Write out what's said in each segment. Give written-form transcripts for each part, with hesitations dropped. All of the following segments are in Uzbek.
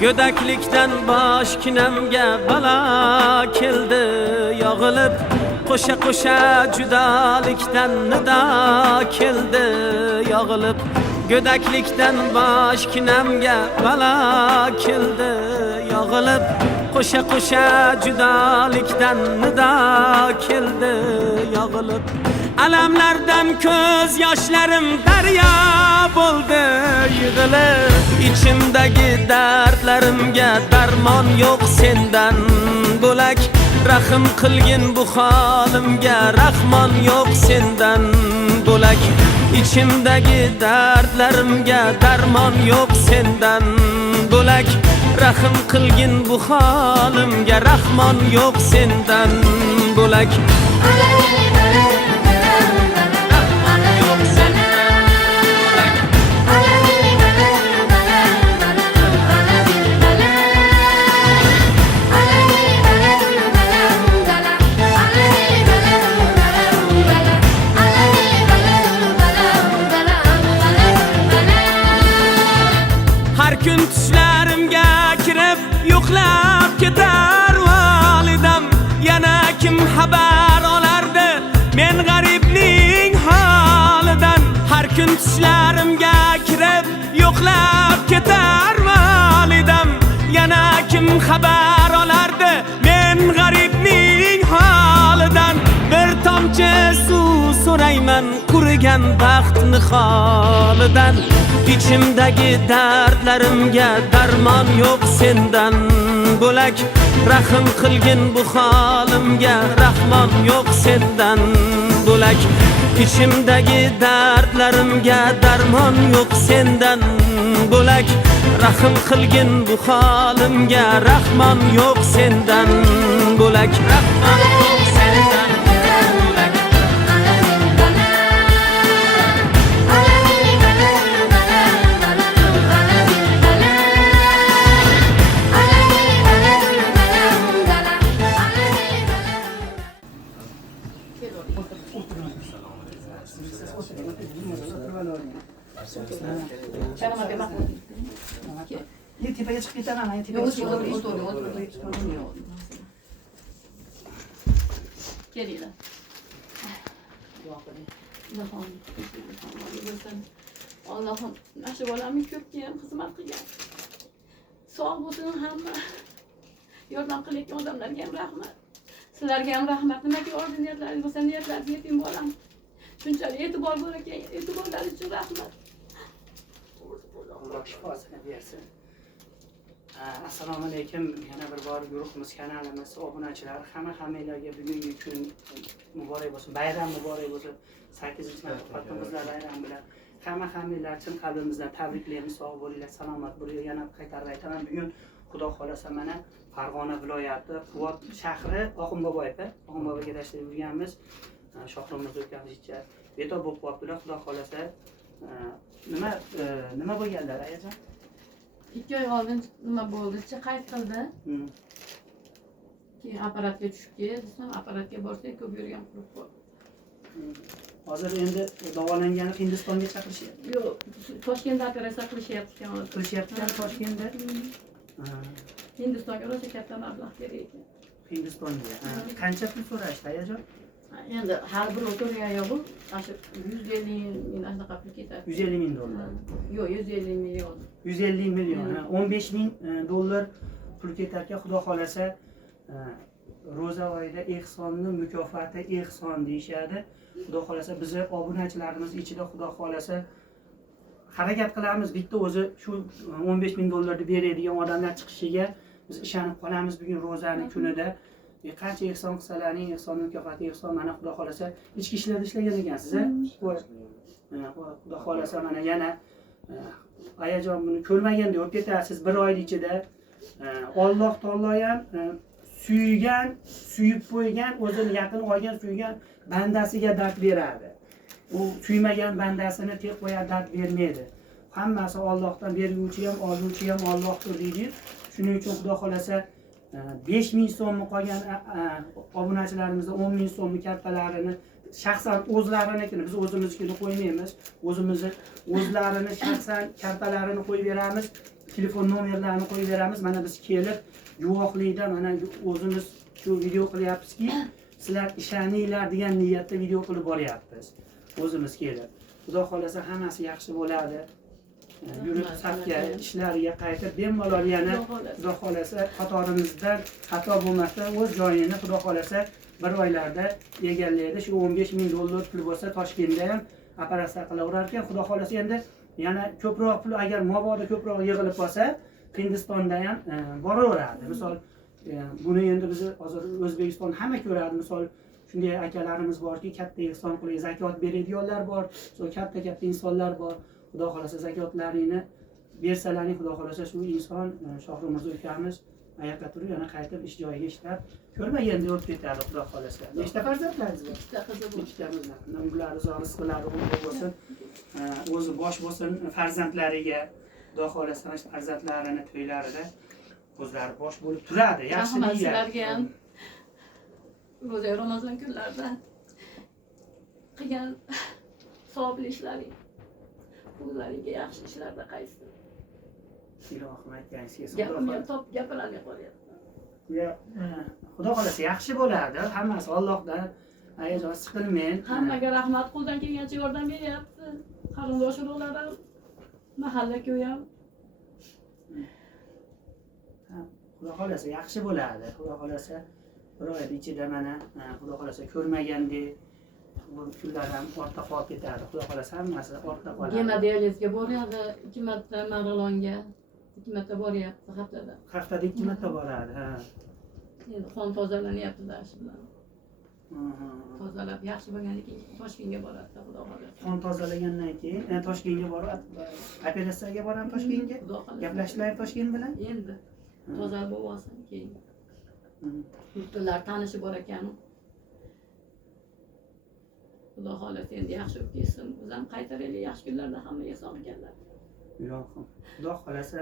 Gödaklikdan bosh kinamga balo keldi yog'ilib, qo'sha qo'sha judolikdan nido keldi yog'ilib. Gödaklikdan bosh kinamga balo keldi yog'ilib, qo'sha qo'sha judolikdan nido keldi yog'ilib. Alamlardan ko'z yoshlarim daryo bo'ldi yig'ilib, ichimdagi dardlarimga darmon yo'q sendan bo'lak. Rahim qilgin bu holimga, rahmon yo'q sendan bo'lak. İçimdagi dardlarimga darmon yo'q sendan bo'lak. Rahim qilgin bu holimga, rahmon yo'q sendan bo'lak. Kun tushlarimga kirib yo'qlab ketar validam, yana kim xabar olardi men g'aribning holidan. Har kun tushlarimga kirib yo'qlab ketar validam, yana kim xabar olardi men g'aribning holidan. Bir tomchi suv so'rayman qurigan baxt niholidan. İçimdagi dardlarimga darmon yo'q sendan bo'lak. Rahim qilgin bu holimga, rahmon yo'q sendan bo'lak. İçimdagi dardlarimga darmon yo'q sendan bo'lak. Rahim qilgin bu holimga, rahmon yo'q sendan bo'lak. Rahmon yo'q sendan bo'lak. Tepeye çıkıp gitsen ana, tepeye çıkıp Geliyorlar. Allah'ım nasıl olamı köpkeyim, hizmet kıyam. Sağ bulsun hamma. Yardım kılayım adamlarga ham rahmat. Sizlarga ham rahmat. Nimaga ordiniyatlaringiz bo'lsa, niyatlaringiz yetim bo'lam. Shunchalik e'tibor bor ekan, e'tiborlaringiz uchun rahmat. Allah shifosini bersin. Assalomu alaykum. Yana bir bor guruhimiz kanalimiz obunachilar hammalarga bugungi kun muborak bo'lsin. Bayram muborak bo'lsin. 8-marta xatimizlar bayram bilan hammalar uchun qalbimizdan tabriklaymiz. Sog' bo'linglar, salomat bo'linglar. Yana qaytarib aytaman, bugun Xudo xolasa mana Farg'ona viloyati Quvvat shahri Oxunboboyev, Oxunboboyga tashlab yurganmiz. Shohrumiz o'tganimizcha betob bo'lib qolibdilar. Xudo xolasa nima bo'lganlar ayajon? 2 oy oldin nima bo'ldi-chi, qayd qildi. Keyin apparatga tushib ketdi. Apparatga borsak ko'p yurgan quruq bo'ldi. Hozir endi davolangani Hindistonga chaqirishyapti. Yo'q, Toshkentda operatsiya qilishyapti ekan. Qilishyapti Toshkentda. Hindistonga rosa katta mablag' kerak ekan. Hindistonga. Qancha pul so'rashdi ayajon? Endi har bir o'tirgan yo'q, ashu 150 ming anaqa pul ketadi. 150 ming dollar. Yo'q, 150 million. 150 million. 15 ming dollar pul ketarkan, Xudo xolasa ro'za oyida ehsonni mukofoti ehson deyshadi. Xudo xolasa bizni obunachilarimiz ichida Xudo xolasa harakat qilamiz. Bitta o'zi shu 15 ming dollarni beradigan odamlar chiqishiga biz ishonib qolamiz bugun ro'zaning kunida. Qancha ehson qilsalaring, ehson mukofoti ehson. Mana Xudo xolasa ichki ishlarda ishlagan ekansiz, Xudo xolasa mana yana ayajon buni ko'rmaganda o'tib ketasiz. 1 oy ichida Alloh taolo ham suyib qo'ygan, o'zini yaqin olgan, suygan bandasiga dard beradi. U suymagan bandasini tek qo'yar, dard bermaydi. Hammasi Allohdan, beruvchi ham, oluvchi ham Allohdir deydi. Shuning uchun Xudo xolasa 5 ming so'mni qolgan obunachilarimizda 10 ming so'mni kattalarini shaxsan o'zlarinikini biz o'zimiznikini qo'ymaymiz. O'zlarini shaxsan kartalarini qo'yib beramiz. telefon nomerlarini qo'yib beramiz. Mana biz kelib guvohlikda mana o'zimiz shu video qilyapmizki, sizlar ishoninglar degan niyatda video qilib boryapmiz. O'zimiz kelib. Xudo xolasa hammasi yaxshi bo'ladi. Yurib safga ishlariga qaytib bemalol yana Xudo xolasa qatorimizdan xato bo'lmasa o'z joyini Xudo xolasa bir oylarda egallaydi. Shu 15 ming dollar pul bo'lsa Toshkentda ham operatsiya qilaverar ekan. Xudo xolasa endi yana ko'proq pul agar mabodo ko'proq yig'ilib qolsa Hindistonda ham boraveradi. Misol buni endi biz hozir O'zbekiston hamma ko'radi. Misol shunday akalarimiz borki, katta ehson qilib zakot beradiganlar bor, katta insonlar bor. Xudo xolasa zakotlaringni bersalaring, Xudo xolasa shu inson Shohrimurzo ukamiz oyoqqa turib yana qaytib ish joyiga ishlab ko'rmaganda o'tib ketadi. Xudo xolasa. Nechta farzandlaringiz bor? Ikkita qizi bor. Ikkitamiz. Ular rizqlari ulug' bo'lsin. O'zi bosh bo'lsin farzandlariga. Xudo xolasa farzandlarini to'ylarida o'zlari bosh bo'lib turadi. Yaxshi niyat. Sizlarga ham ro'za Ramazon kunlarida qilgan savobli ishlaring, o'zlaringga yaxshi ishlarda qaysi? Ilohim aytganingiz Gapim ham top gapirolmay qolyapti. Xudo xolasa yaxshi bo'ladi. Hammasi Allohdan. Ayoz qilmang. Hammaga rahmat, qo'ldan kelgancha yordam beryapti. Qarindosh urug'lar ham, mahalla ko'y ham. Xudo xolasa yaxshi bo'ladi. Xudo xolasa bir oy ichida mana Xudo xolasa ko'rmagandek bu kunlar ham ortda qolib ketadi. Xudo xolasa hammasi ortda qoladi. Gemodializga boryapti, 2 marta Marg'ilonga, 2 marta boryapti haftada. Haftada 2 marta boradi. Ha. Endi qon tozalanyapti shu bilan. Tozalab yaxshi bo'lgandan keyin Toshkentga boradi, Xudo xolasa. Qon tozalagandan keyin Toshkentga borib operatsiyaga boradi Toshkentga. Gaplashdinglar Toshkent bilan? Endi tozalab bo'lsin keyin. Yurtlar tanishib bor ekan. Xudo xolasa endi yaxshi bo'lib ketsin. Biz ham qaytaraylik, yaxshi kunlarda hammaga sog' ekanlar. Ilohim. Xudo xolasa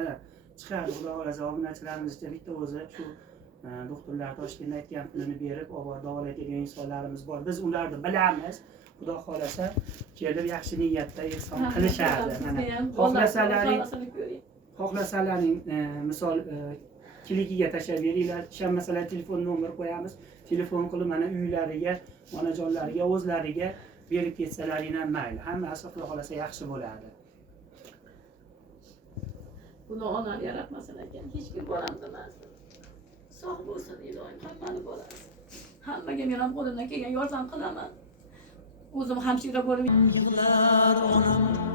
chiqadi. Xudo xolasa obunachilarimizga bitta o'zi shu doktorlar Toshkentda aytgan pulini berib, olib davolaydigan insonlarimiz bor. Biz ularni bilamiz. Xudo xolasa kelib yaxshi niyatda ehson qilishadi. Mana xohlasalaring misol klikiga tashlab beringlar, ishonmasalar telefon nomer qo'yamiz. Telefon qilib mana uylariga, onajonlariga, o'zlariga berib ketsalaring ham mayli. Hammasi Xudo xolasa yaxshi bo'ladi. Buni onam yaratmasin ekan, hech kim boram demasdi. Sog' bo'lsin ilohim, hammani bolasi. Hammaga men ham qo'limdan kelgan yordam qilaman. O'zim hamshira bo'lib yig'lar onam